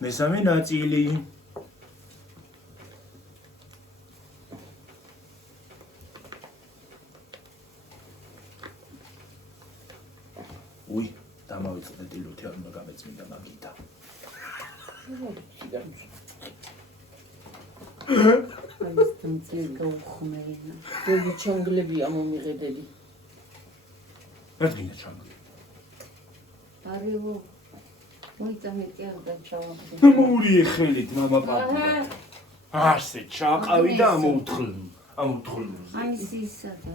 მესამე ნაწილი. უი, დამავიწყდეთ ილუთი არ უნდა გამეწმინდა მაგითა. არის თამცი გაუხმენა. დიდი ჩანგლებია მომიღედები. რა გინდა ჩანგლი? არიო მოიწამეთი არ დაჩავაბდი. მური ხელით მამა პაპა. ასე ჩაყავი და ამოუთხრლუზე. აი ისადა.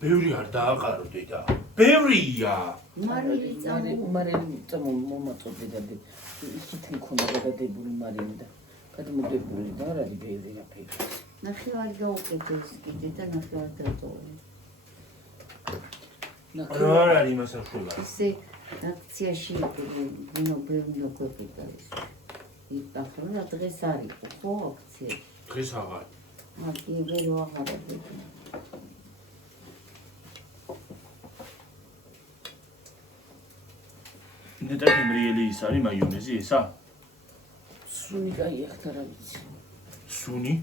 ბევრი არ დააყარო დედა. ბევრია. მარილი მომაწოდე და ისეთი მქონდა გადადებული მარილი და გადმოდებული და არ არის ბევრიაფერი. ნახევარი გაუკეთე ის კიდე და ნახევარი დატოვე. რა არის იმას ახლა? ისე აქციაში ბევრი მოგვეყიდა ის. ახლა დღეს არის ხო აქცია? დღეს აღარ. მარტი ვერ ვაღარებ. ნეტა იმრიელი ის არის მაიონეზი ესა? სუნი კაი ახლა რა ვიცი. სუნი?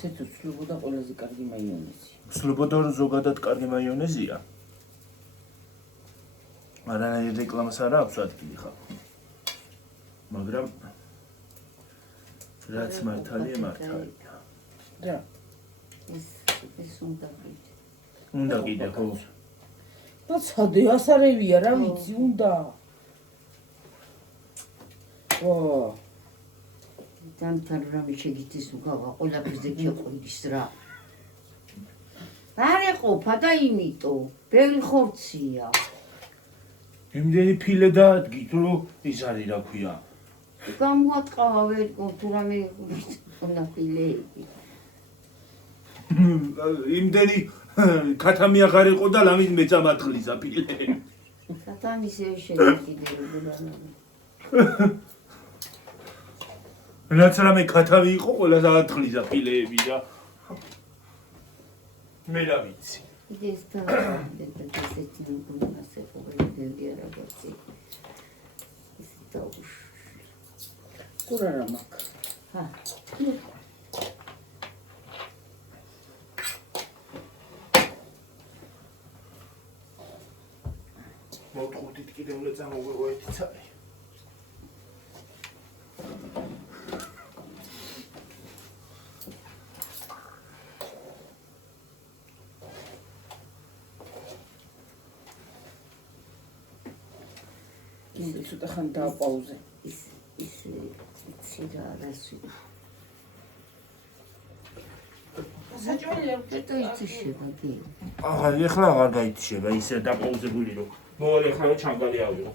ცეთო სლობოდა ყველაზე კარგი მაიონეზი. სლობოდა ზოგადად კარგი მაიონეზია? არანაირი რეკლამას არ აქვს ადგილი ხა. მაგრამ რაც მართალია მართალია. რა? ეს უნდა გიდე. უნდა კიდე ხო? და ცადე ასარევია რა ვიცი უნდა. ო დამთან რამე შეგითის უკავა ყველაფერზე გიყოდის რა. არ ეყოფა და იმიტომ ბევრი ხორცია. იმდენი ფილე დაადგით რომ ის არის რა ქვია. გამოატყავა ვერკო თუ რამე უნდა ფილეები. იმდენი ქათამი აღარ იყო და ლამის მეწამატყლისა ფილეები. ქათამი შეგიძლია რაც რამე ქათამი იყო ყველას აატყლისა ფილეები რა. მე რა ვიცი. ეს ესეთი უკუნასე ყოველდღე რაღაცი. ეს დაუშ. კურა რა მაქვს? ჰა. მოვთხოვდით კიდე უნდა წამოვიღო ერთი ცალი. კიდე ცოტა ხან დააპაუზე. ის ცირა რასი. საჭმელია ეტო იციშება კი. აღარ ეხლა აღარ გაიციშება ისე დაპაუზებული რომ მოვალ ეხლა ჩანგალი ავიღო.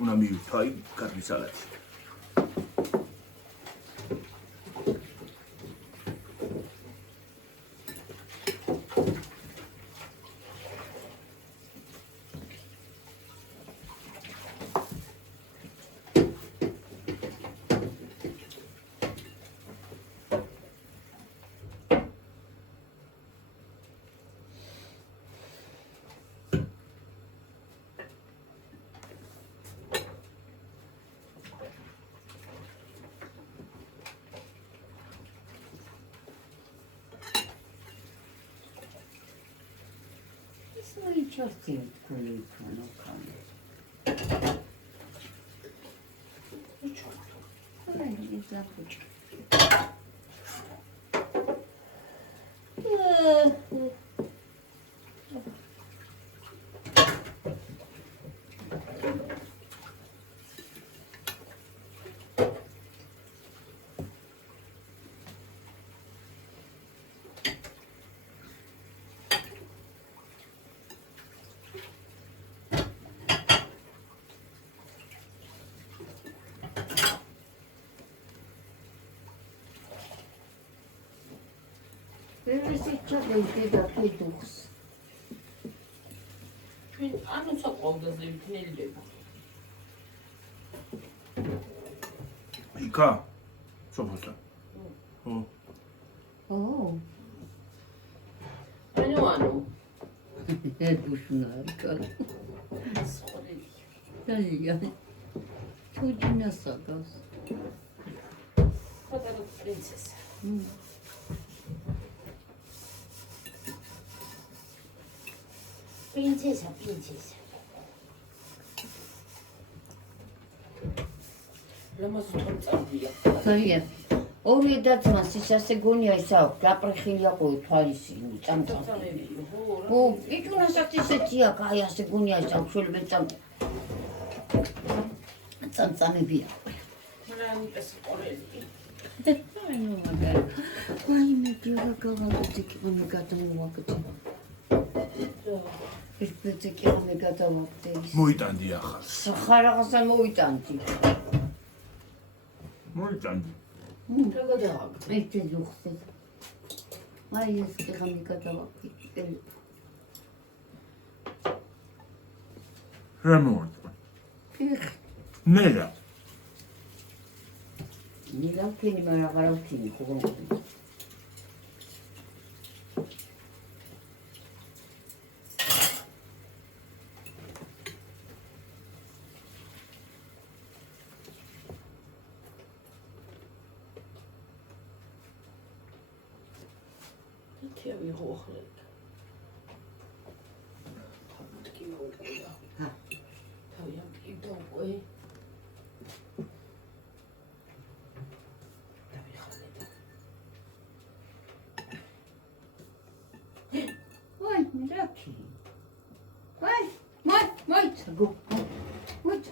უნდა მივთვა აი კარგი სალათი. Свої часті коліка на камері. Нічого. Ой, не захочу. Peresi çok evde de duks. ჩვენ ანუ საყოვდაზე ვიქნელდება. იქა სოფოსა. ო ანუ ებუშნარ კარ სხოლი დალია ჩუჯინა საკას ფოტო პრინცესა. Princesa. Lama სიტყვია. ძალიან ორი დაწმას ის ასე გონია ისა გაპრეხილია ყო თვალისი წამწამები ო იქნასაც ისეთია კაი ასე გონია ისა შვილები წამწამებია მან ეს ყოლელი. აი ნუ მაგარი აი მე გიოგა გავაკეთე მე გადამოვაკეთე ეს პეცეკი მე გადავაკეთე მოიტანდი ახალს. ხარაღასა მოიტანდი მოიტანდი. როგორ დავაკეთე? ეს ზუხზე აი ეს კი მე გადავაკეთე რა მოიტანდი? ნელა. ნილავქენი მარაღარავქენი ხო Què havia hooggelegd? Dat ik hem ook niet aan. Ha. Dat je hem niet aan hoor. Dat je gaat niet aan. Ой, мираки. Ой, мой, сагу. Вот.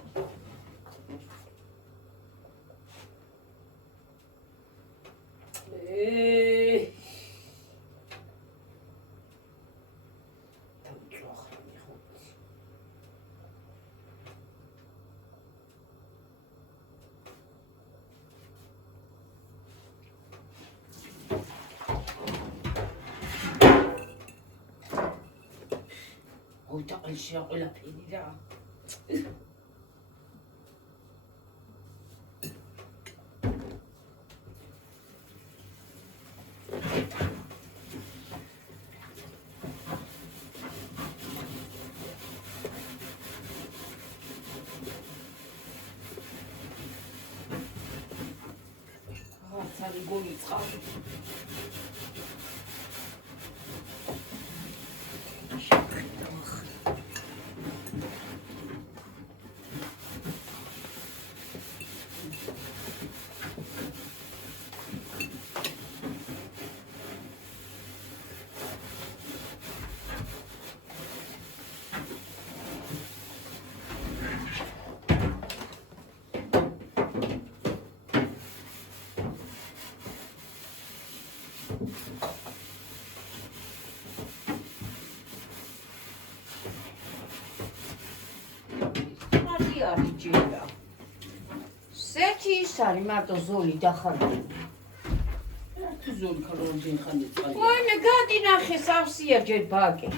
Ой, так и ще ყველაფერი რა. ცალი გოიწყავ. არიჯერა. სეთი ის არის მარტო ზოლი დახარული. თუ ზოლი ხალხი ხანი წყალი. ой, მე გადინახე სავსია ჯერ ბაკი.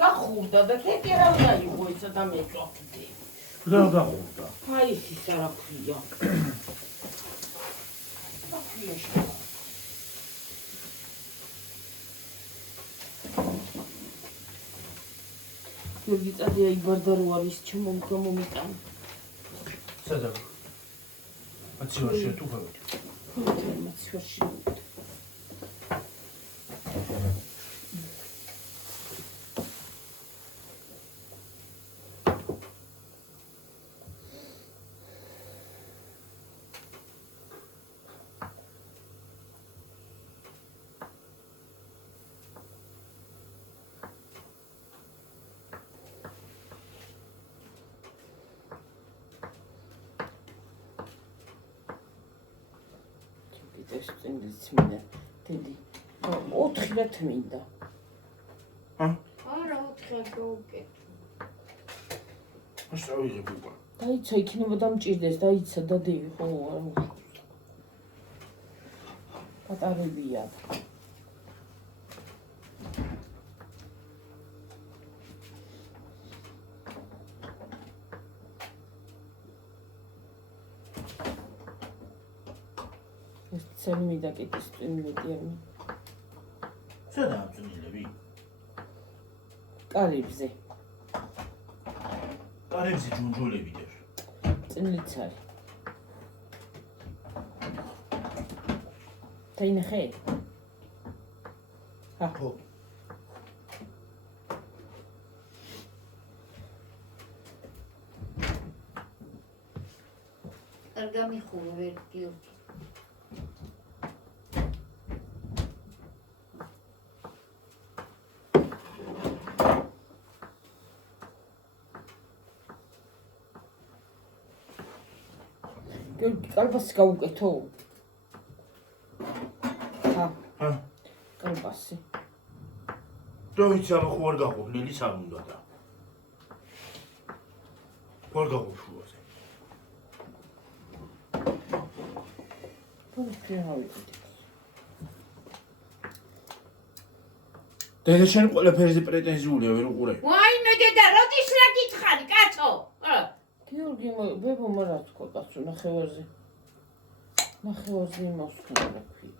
გახურდა და კეთი რა დაიღო ისა და მეწვაფდი. რა გახურდა? აი ის რა ქვია. გიორგი წადია იბარდა რო არის ჩემო მომიტან. სადა? აცივაში თუ ხარ? აცივაში. ეს წინდიც მინდა. დიდი. 4 რა თმინდა. არა 4 გავუკეთე. მას ავიღებ უკვე. დაიცა იქნება დამჭირდეს, დაიცა დადევი ხო არა უშავს. პატარებია. ეს ცელი მიდაკეტის წინმეტიანი. სადაა წინილები? კარიბზე. კარებზე ჯუნჯულები დერ. წინლიც არის. დაინახე? ხო. კარგა მიხურო ერთი. კალბასი გავუკეთო? ჰა, კალბასი. დავიცი ამ ხო არ გაყოფნელი სამუნდა და. ხო არ გაყოფშულაზე. დედა შენ ყველაფერზე პრეტენზიულია ვერ უყურე. ვაიმე დედა, როდის რა გითხარი, კაცო? გიორგი ბებო რა თქო კაცო ნახევარზე. ნახევარზე იმას თქვა რა ქვია.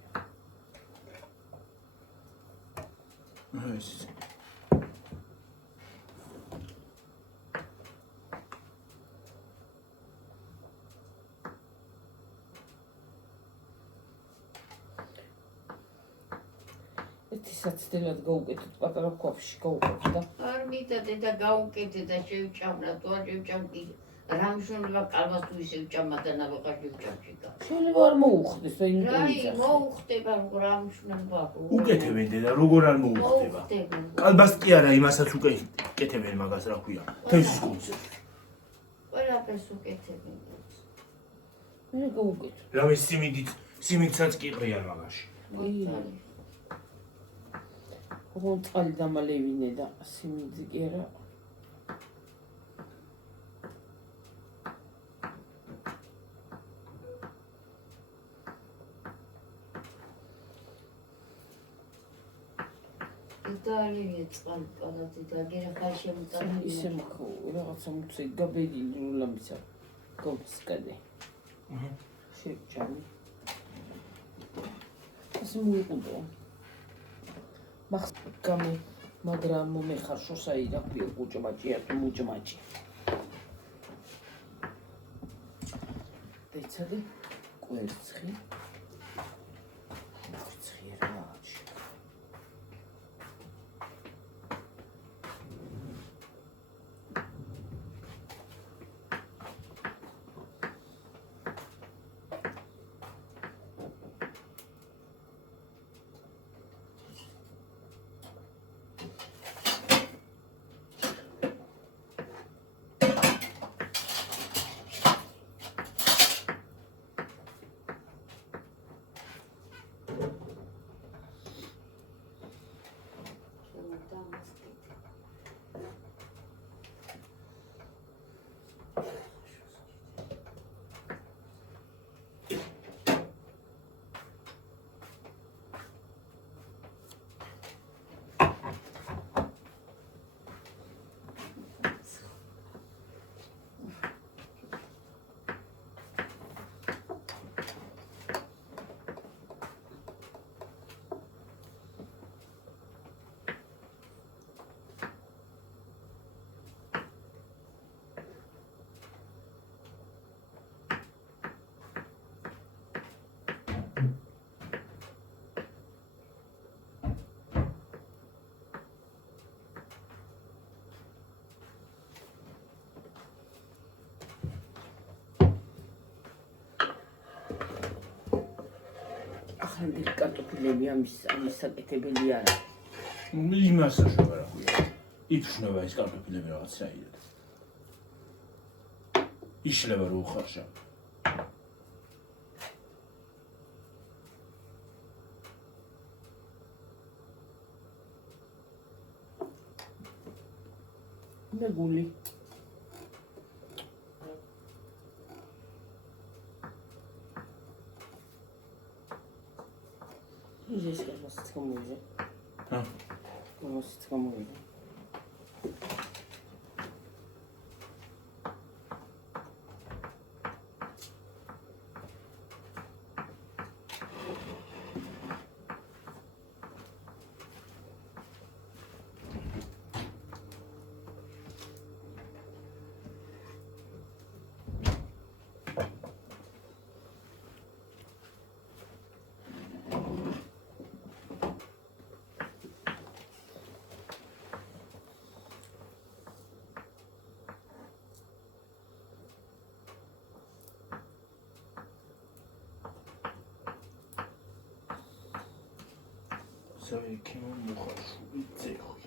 ეს საცდელად გავუკეთეთ პატარა ყოფში გავუკეთე და არ მინდა დედა გავუკეთე და შევჭამლა, თუ არ შევჭამდი რა მნიშვნელობა კალბას თუ ისე ვჭამა და ნაბეღა შევჭამში გა. შეიძლება არ მოუხდეს და იმ რაი მოუხდება რა მნიშვნელობა აქვს. უკეთებენ დედა როგორ არ მოუხდება. კალბას კი არა იმასაც უკეთებენ მაგას რა ქვია. თევზის კუნძზე. ყველაფერს უკეთებენ. მე გავუკეთე. რამე სიმიდიცაც კი ყრიან მაგაში. ხო წყალი დამალევინე და სიმიძი კი არა. დალივი წყალი პალატი და გერა ხალხი მოტანილი. ისე მქო რაღაცა მუცე გაბედი რულამისა გობსკადე. შევჭამი. ეს მოიყუდო. მახსკამი მაგრამ მომეხარშო საიდა ქვია უჭმაჭია თუ უჭმაჭი. დეცადი კვერცხი. კვერცხი რაჩი. ახალი კარტოფილები ამის საკეთებელი არა. იმას შევა რა ქვია. იფშნება ეს კარტოფილები რაღაც საერთოდ. იშლება რო უხარშა. და გული. იჟეს გასც გამოვიდა. ჰა. გასც გამოვიდა. Zavekimo muhašu cehui.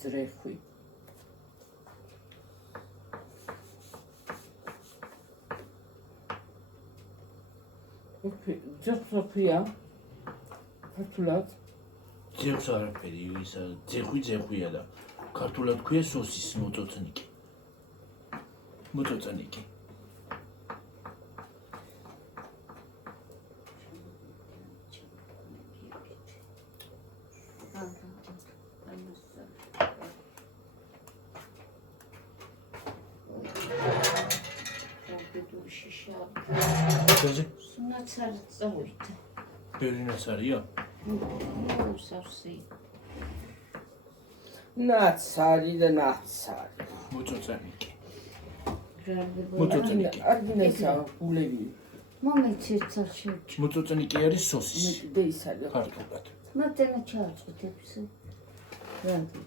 ძრეხვი. ძრეხვია. ქართულად. ძეხვს არაფერი, ისა ძეხვია და ქართულად ქვია სოსის მოწოწნიკი. მოწოწნიკი. Sunat sarıqsa Berinasarıya. Sarısı. ნაცარი და ნაცარი. მოწოწნიკი. არგინესა გულები. მომეცერცალში. მოწოწნიკი არის სოსის. მეტი ისაა. ქართულად. მათენა ჩააწყვეტებს. რატო?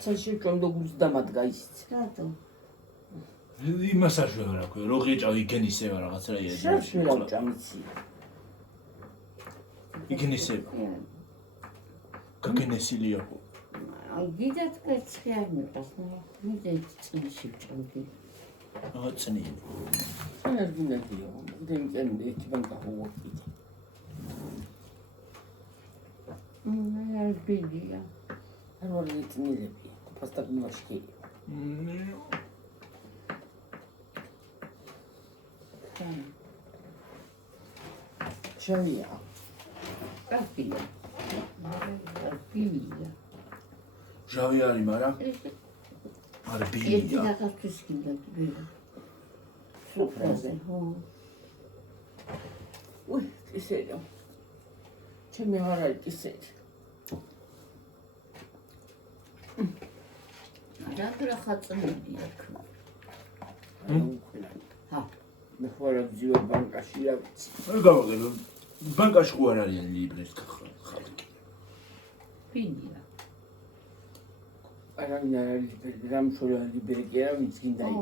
ცალში ჭონდო გულს დამადგა ისიც. რატო? იმას არ შეგვარა ქვია, რო ღეჭავ იგენისება რაღაც რა იაჯი. შეშველავ ჭამიცი. იგენისება. გაგენესილია. აი დიდად კაცი არ მიყავს, მიდეთ წინში ჭამდი. რაღაც წნია. არ გინდია, დემკენ ერთი ბანკა ჰოვაკი. არ ბილია. არ ვარ წნილები, პასტა გმაშკი. შავია. კაფია. ჟავი არის, მაგრამ არ ერთი ბილია. დაღასთვის კიდე ბილი. სუფრაზე, ხო. უი, ისეა. ჩემი არ არის ისეთი. რა ხაწმები აქ. ჰა. მე ხარ ძიო ბანკაში რა ვიცი. არ გავაგებ. ბანკაში ხო არ არიან ლიბრეს ხალხი. ბილია. არამინ არ არის რამშოლა ლიბერი კი არა ვინც გინდა იქ.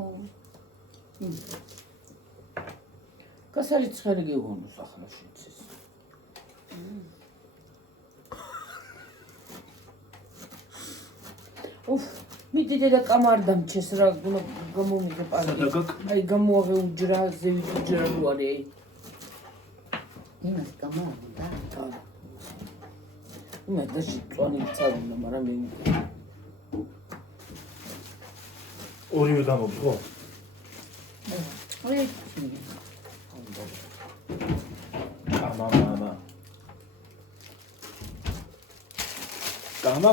კასალი ცხელი გეუბნოს ახლა შეცეს. უფ, მიდიდე და კამარ დამჩეს რა გამომიდე პარი. აი გამოაღე უჯრა ზევით უჯრა როარი. იმას გამოვიდა. არა. მე დაში წვანი წავინა, მაგრამ მე ორივე გამოგდი ხო?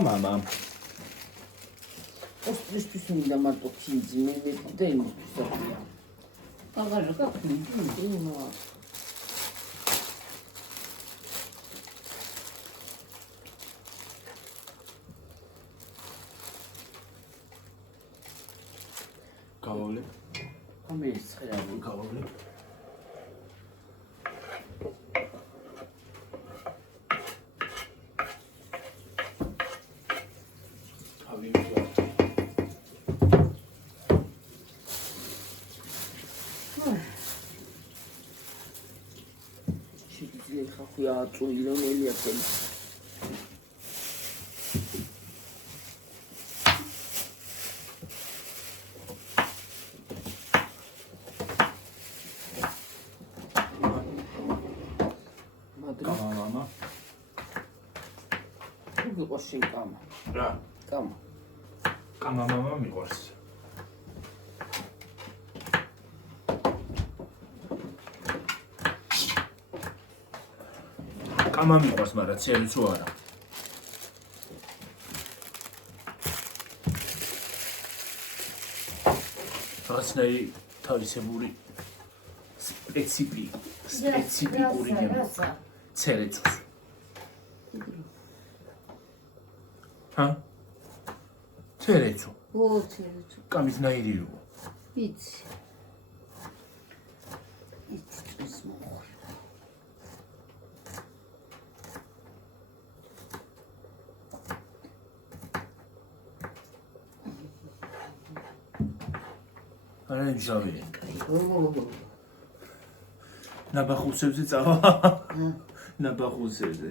მამა. ოსტისთვის მინდა მარტო ქინძი, მე და იმისთვის აქვია. აღარ გაქვია. გავავლებ. ამე ცხერა გავავლებ. ხახუა წუილონელია თემ მამა გიყოს შენ კამა რა კამა მამა მიყვარს კამა მიყვარს მაგრამ ციელი თუ არა რაღაცნაირი თავისებური სპეციფიკური ნებობა ცერეცუს ცერეცუ ცერეცუ კამის ნაირი იყო იცი ის მოხარ არა იმჟავია ნაბახუსებზე წავა ნაბახუსებზე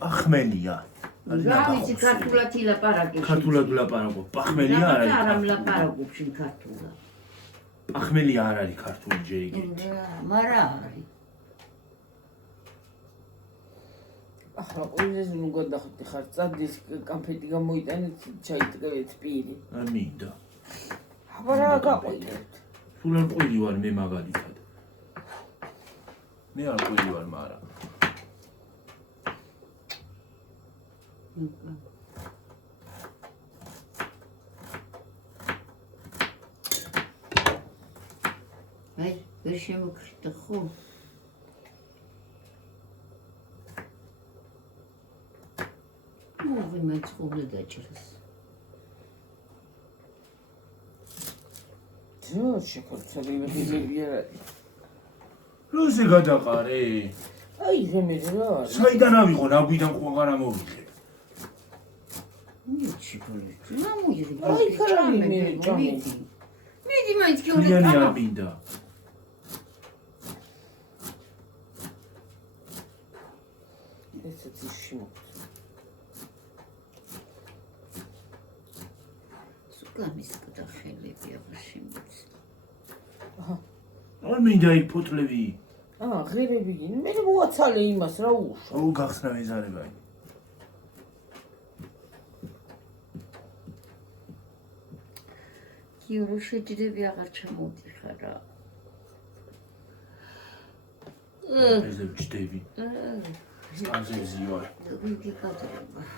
პახმელია რა ვიცი ქართულად ილაპარაკებს ქართულად ვლაპარაკობ პახმელია არ არის არა მლაპარაკობ შენ ქართულად პახმელი არ არის ქართული ჯერ იგი მარა არის ახლა ყოველდღე ნუ გადახდი ხარ წადის კამფეტი გამოიტანეთ ჩაიტკევეთ პირი არ მინდა აბა რა გაყვიდეთ სულ არ ყვილი ვარ მე მაგალითად მე არ ყვილი ვარ მარა აი ვერ შემოქრიტა ხო მოვი მეწყობლე დაჭრეს ძო შეკორცები მეგებია როზე გადაყარე აი ღემე რა არის საიდან ავიღო ნაგვიდან ყوغარ ამოვიღე მიჩი ბოლე რა მოირი აი ხარალი მე ჭამი მიდი მაინც კი უნდა ძალიან არ მინდა ესეც ისიმო სუკამის და ხელები აბა შემოც არ მინდა იქ ფოთლები ღერები გინ მე მოაცალე იმას რა უშო აუ გახსნა მეზარება კიო შეჭდები აღარ ჩამოდიხარ რა ესე ვჭდები სტანზეზე ვარ ვიგი კატრება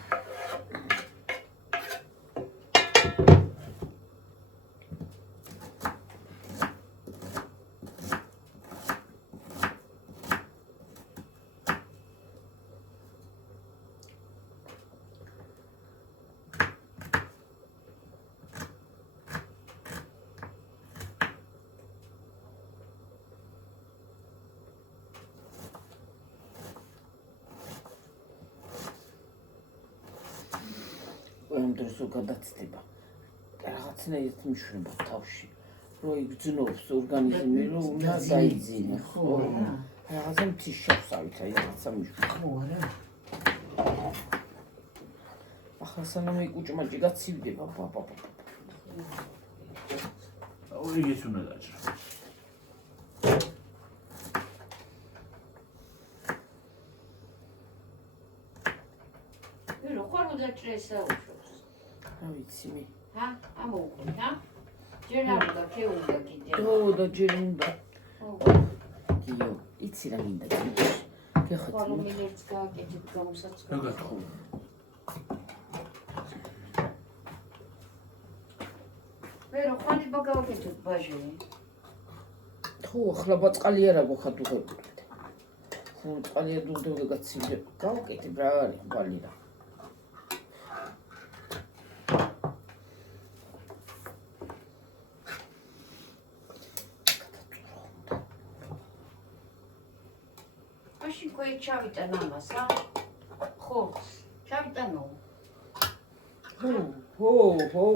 ამ დროს გადაცდება რაღაცნაირად მშვენივრად თავში რო იგრძნობს ორგანიზმი რომ უნდა დაიძინო ხო რაღაცა მთის შევსავით აი რაღაცა მშვენივრად ხო არა ახლა სანამ იკუჭმაჭი გაცივდება პაპა აუ ეგეც უნდა დაჭრა ვირო ხარ დაჭრესა რა ვიცი მე ამოვყვი ჯერ არ უნდა ქეუნდა კიდე და ჯერ უნდა კიო იცი რა მინდა გეხოთი ხვალ მილერც გააკეთებ გამოსაწყო რა გათხოვ ვერო ხალი ბაგავაკეთებ ბაჟე ხო ახლა ბაწყალი არა გოხად უღებდით ხო წყალია დუდო გაცივდება გავაკეთებ რა არის ბალი რა ჩავიტან ამას რა. ხორცს. ჩავიტანო. ჰო.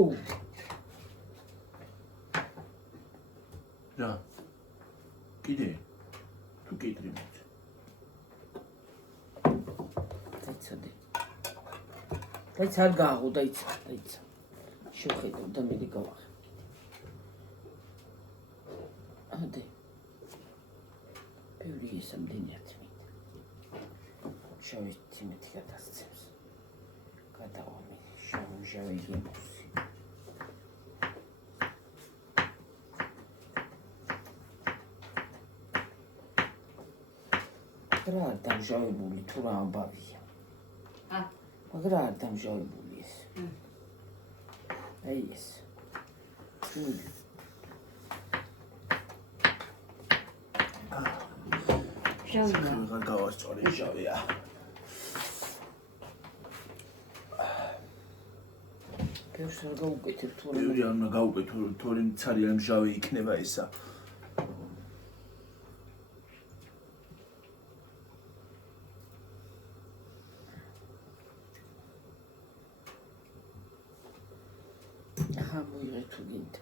რა. კიდე. თუ კიტრი მოწ. დაიცადე. დაიც არ გააღო, დაიცა. შევხედავ და მე გავახე. ამდე. ბევრი ისამდენია თმით. შევით იმეთი გადასცემს. გადავამი, შევჟავი გემოსი. რა არ დამჟავებული თუ რა ამბავია. მაგრამ არ დამჟავებული ეს. აი ეს. შევიდა. ვიღარ გავასწორე შავია. ბევრს არ გაუკეთებ თუ ბევრი არ უნდა გაუკეთო, თორემ ცარიელი მჟავი იქნება ესა. მოიღე თუ გინდა.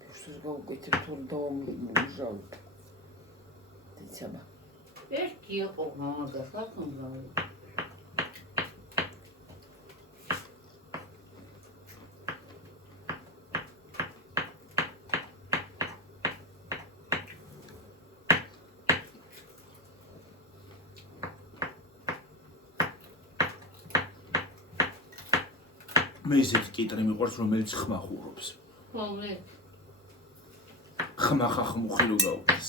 ბევრს არ გაუკეთებ თუ დავამჟავებ. დიცაბა. ერთი იყო მამაგას ხალხონდავი. მე ისეთი კიტრი მიყვარს, რომელიც ხმახურობს. ხოლმე. ხმახახმუხი რო გაუგეს.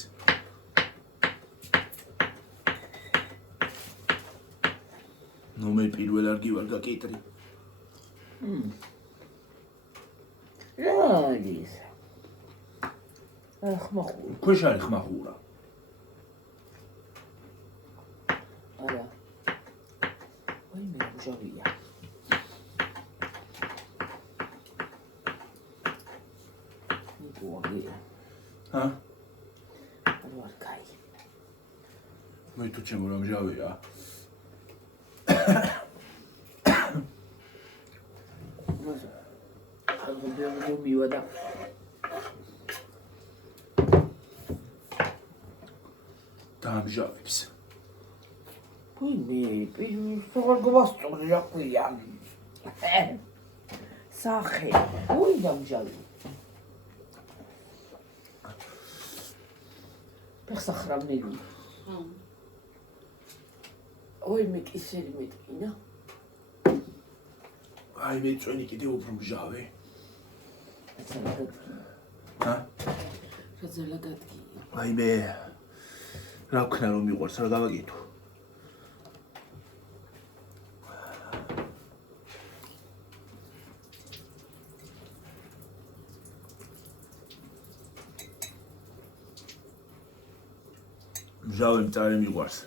ნუ მე პირველ არ გივარ გაკიტრი. რა ის? ხმახური. ქვეშ არის ხმახურა. არა. ვაი მე მჟავია. ჰა? არ ვარ კაი. მე თუ ჩემო რა მჟავია. ალბათ მივადა. დამჟავებს. ვინმე, როგორ გვასწორე რა ქვია. სახე, ვინ დამჟავი? ფეხსახრამნელი. ой, მე კისერი მეტყინა. აი მე წვენი კიდე უფრო მჟავე. ჰა? რა გადგი. აი მე რა ვქნა რომ მიყვარს რა გავაკეთო. მჟავე მწარე მიყვარს.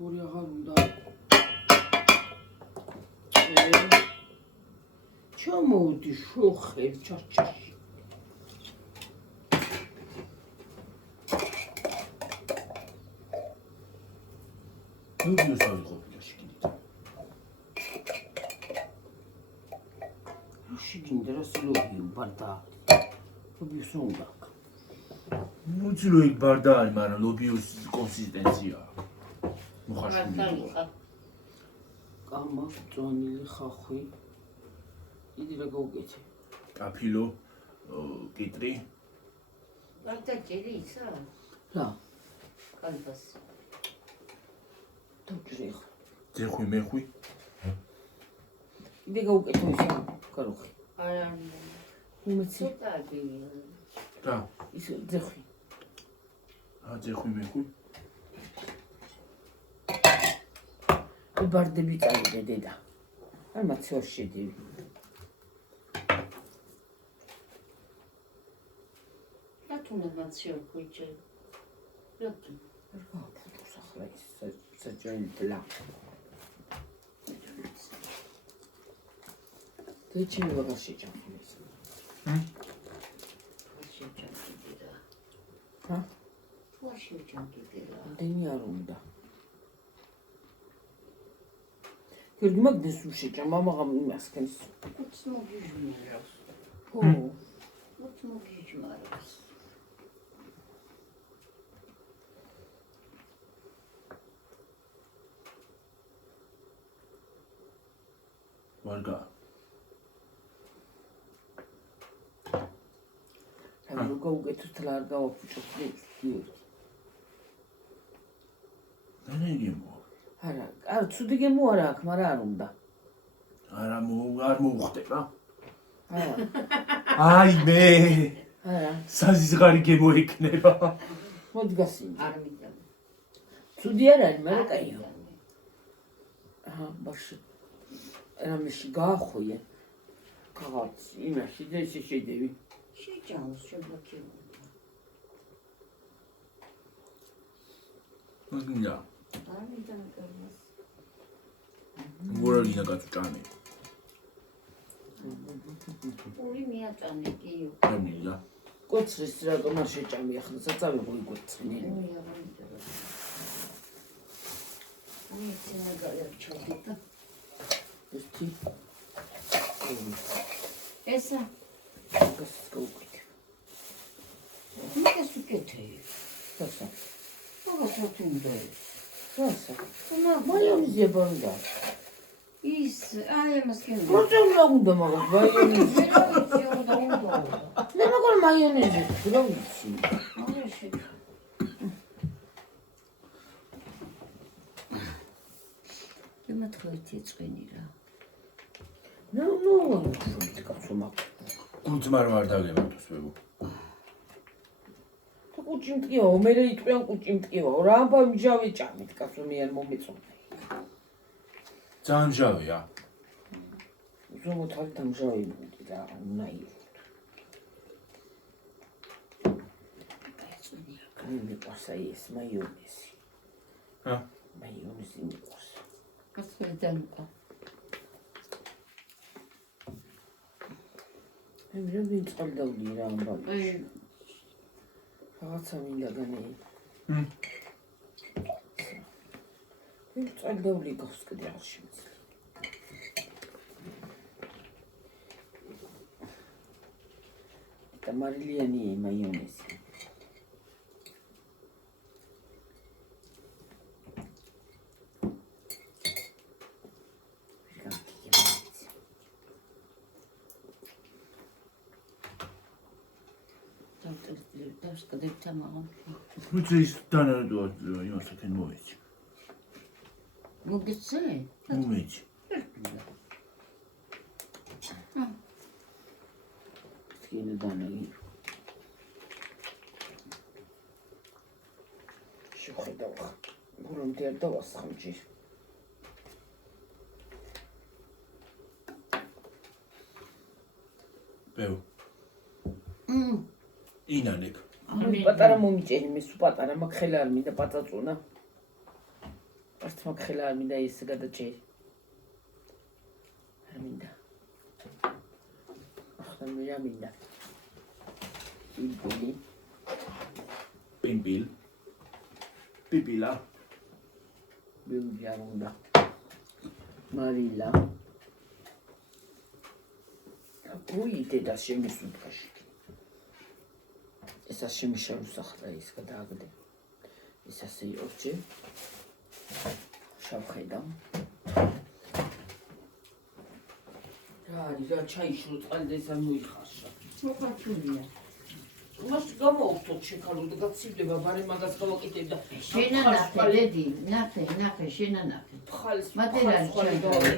გური აღარ უნდა. ჩამოვდი შოხებ ჩარჩაში. ნუ გიოსავი ყოფილა შეკიდით. რასილობი ბარდა. ლობიოს უნდა. უცი რომ იქ ბარდა არის, მაგრამ ლობიოს კონსისტენცია. მოხარშული. კამა, წონილი, ხახვი. დიდი რა გაუკეთე. აფილო, კიტრი. Asta ჭერი ისა? რა, კალბას. დავჭრე ხა. ძეხვი მეხვი. დიდი გაუკეთე ისა, კაროხი. არა. უმეცი. ცოტა აგია. რა? ის ძეხვი. ძეხვი მეხვი. ბარდები წავიდე დედა. არ მაცივარ შედივი. რატომ მაცივარ ხუჭე? რატომ? რა ფუტოს ახლა ის საჯენდლა. დეჩი ვაგა შეჭამს. შეჭამკიდერა. ჰა? თუ შეჭამკიდერა. დენი არ უნდა. გიორგი მაგდეს უშეჭა, მამაღამ იმასკენს. უც მოგიჟმარას. ხო. უც მოგიჟმარას. ვარგა. ანუ გაუკეთოთ რა არ გავაფუჭოთ გიორგი. დანეგემო. არა, არ ცუდი გემო არა აქ, მაგრამ არ უნდა. არა არ მოუხდე რა. არა. აი მე. არა. საზიზღარი გემო იქნება. მოდგასი. არ მინდა. ცუდი არ არის, მაგრამ კაიო. აჰა, ბაში. რამეში გაახვიე. კაც, იმაში და ესე შედევი. შეჭამს შეგაქიო. მაგინდა. არ მინდა მაგას. გორალინა გაწჭამე. ორი მიაწანე კიო. გამიდა. კოცრის რატომ არ შეჭამი ახლა საწავიღო იკვეცხნილი. აი ცემა გაიარჩოდით. ეს თი. ესა გას გაუკეთე. მეკეს უკეთე. გასა. მაგას როთუნდა. გასა. ნა მაიონეზი ბონდა. ის აი ამას კენ. პროჭამლა უნდა მაგას მაიონეზი. უნდა. მე მაგარ მაიონეზი რა ვიცი. მაშ იმათხოვეთი წვენი რა. ნუ კაცო მაგ. გუძმარ ვარ დაგემართოს ვებო. თუ კუჭი მტკივა, მე იტყვიან კუჭი მტკივა. რა ამბავ მჟავე ჭამით კაცო მე არ მომეწონა. ძალიან ჟავია. ზომოთ არის დამჟავე მუდი რა, უნაირო. მე მიყვარს აი ეს მაიონეზი. ჰა? მაიონეზი მიყვარს. გასვედანკა. მე ვინ წყალდავდი რა ამბავი. რაღაცა მინდა განე. ვინ წყალდავდი გავსკდი არ შემიძლია. და მარილიანი მაიონეზი. დავსკდებ თამაღამ. უცი ის დანარდო იმას აკენ მოეჭი. მოგეცე? მომეჭი. სკინე დანაგი. შეხედავ. გურამდე არ დავასხამჭი. ბევ. ინანებ. პატარა მომიჭენი მე სულ პატარა მაგ ხელა არ მინდა პაწაწუნა. არც მაგ ხელა არ მინდა ეს გადაჭერი. არ მინდა. ახლა მე რა მინდა. პიპილი. პიმპილ. პიპილა. ბიუჯი არ უნდა. მარილა. უი დედას შემისუნთქაში. ეს ასე შემიშავსახლა ის გადააგდე. ეს ასე ორჯერ. შავხედა. რა არის რა ჩაიშრო წყალი ეს არ მოიხარშა. მოხარშულია. მას გამოვხდოთ შეხალო და გაცივდება ბარე მაგას გავაკეთებ და შენა ნახე ლედი ნახე შენა ნახე ხალის მატერიალი ჩაიგავე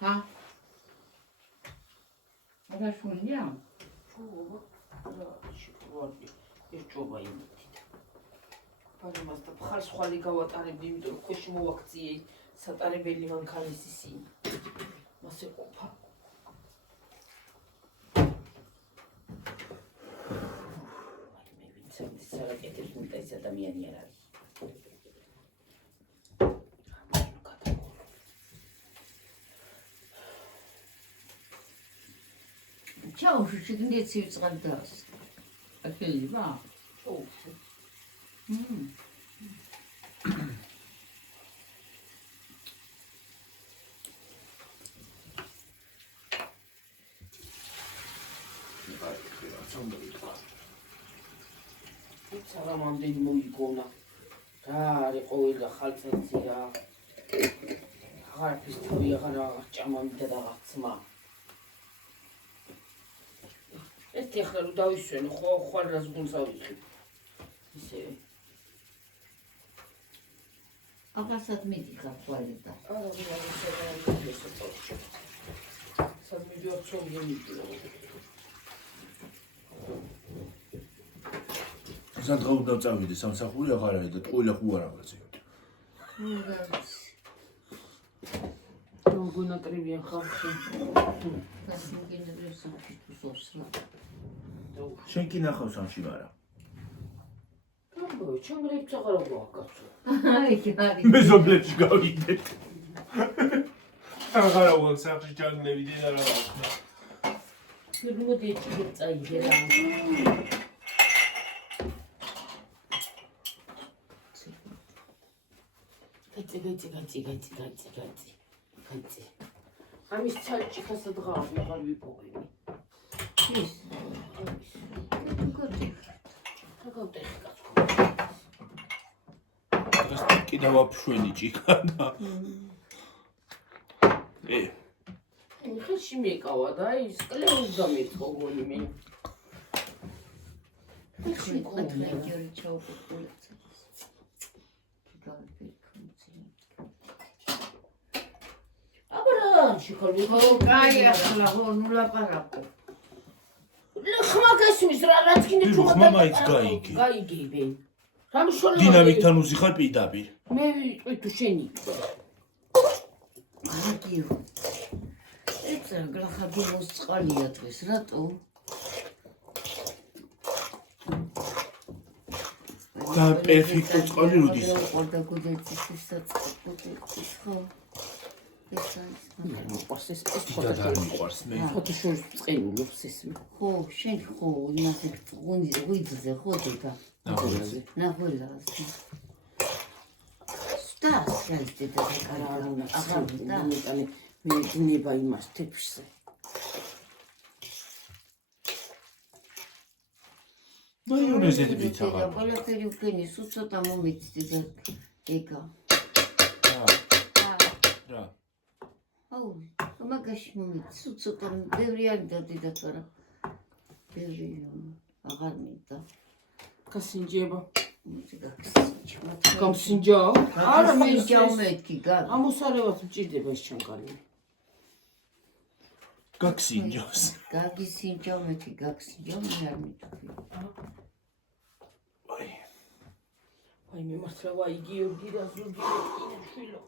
ჰა რა შუნია ეს ჭობა იმით ბარე მას და ხალს ხალი გავატარებდი იმიტომ რომ ქვეში მოვაქციე სატარებელი მანქანის ისინი მას ეყოფა მე ვიცი სარაკეტებს უნდა ეს ადამიანი არ არის ჩაუშვი შეგნდე ცივ წყალდას აკელება ჩაუშვი საღამამდენი მოიგონა რა არის ყოველი ხალხი რა აღარ ფისტოვი აღარ ჭამამდე რაღაცმა ეს ახლა რომ დავისვენო ხო ხვალ რას გულს ავიღებ ისე აღარსად მიდიხარ ხვალედა არა სად მიდიო ცომი მიდიო სადღაოდ დავწავიდე სამსახური აღარ არის და ტყუილა ხო არ ავაცივთ. როგორ ნატრიბიან ხალხი გასინგენებს სამშობლოს შენ კი ნახავს ამში ვარა. აბა ჩემრებს აღარ გავაკაცო აი მე ზოგადად გავიდეთ. აღარ აღარ სახში ჩაგნევიდი და რა ვახნა. მოდი ეჭი წაიგე რა გაიცი. ამის ცალჭი ხასადღაა ვიღარ ვიპოვინი. ის გოდი ხაგავტეხი კაცო. ეს კიდევ აფშვენი ჭიქანა. ხელში მეკავა და ის კლეუს დამეწყო გონი მე. ხი კოტრიერი ჩაუყურეთ. შიქოლი კაი ახლა ნუ ლაპარაკო ხმა გასმის რა რაც კიდე თუმცა მამაიც გაიგე. გაიგებენ რამ შორე დინამიკთან უზიხარ პირდაპირ. მე ვიტყვი თუ შენი აგიო ეცა გლახაგი მოსწყალია დღეს რატო და პერფექტო წყალი როდის ყოდა გუდეცის საწყობი ხო მოყვარს ეს დიდად არ მიყვარს მე. ფოტოშოპს წენულობს ეს ხო შენ ხო იმაზე წუნდი ვიძზე ხო დედა ნახულაზე სტას გაიწე და კარანა აღარ და მე დინება იმას თეფშზე მაიონეზით ვიცაღა. ყველაფერი უკენი სულ ცოტა მომეცდი და ეგა რა აუ მაგაში მომეცდი სულ ცოტა ბევრი არ დადიდა თორა ბევრი აღარ მინდა გასინჯება გამსინჯაო არა მინდა მეთქი გა ამოსარევად მჭირდება ეს ჩანკალი გაგსინჯოს. გაგისინჯა მეთქი გაგსინჯა მე არ მითქვი აი მე მართლა ვაი გიორგი და ზურგი მეკინა შვილო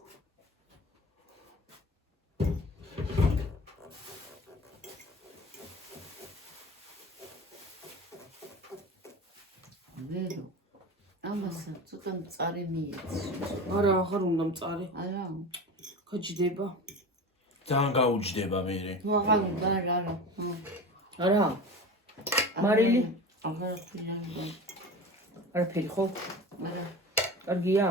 ვერო ამასა ცოტა მწარე მიეცი არა აღარ უნდა მწარე არა გაჯდება ძალიან გაუჯდება მე. აღარ უნდა არა არა მარილი აღარ ფილანდა არაფერი ხო არა კარგია